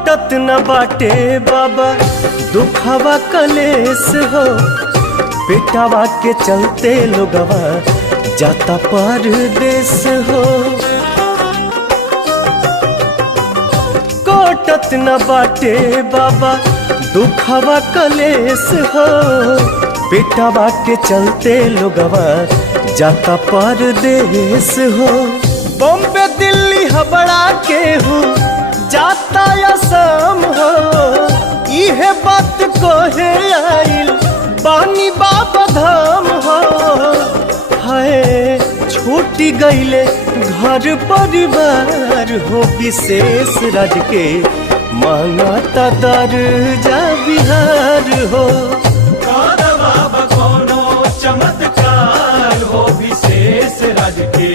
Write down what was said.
कोटत न बाटे बाबा दुखवा कलेस हो, बेटावा के चलते लोगवा जाता परदेस हो। कोटत न बाटे बाबा दुखवा कलेस हो, बेटावा के चलते लोगवा जाता परदेस हो। बॉम्बे दिल्ली हबड़ा के हूँ जाता असम हो, इहे बात कहे आइल बानी बाबा धाम हो। हाय छूट गईले घर परिवार हो, विशेष राज के मांगता दर्जा बिहार हो। बाबा कोनो चमत्कार हो, विशेष राज के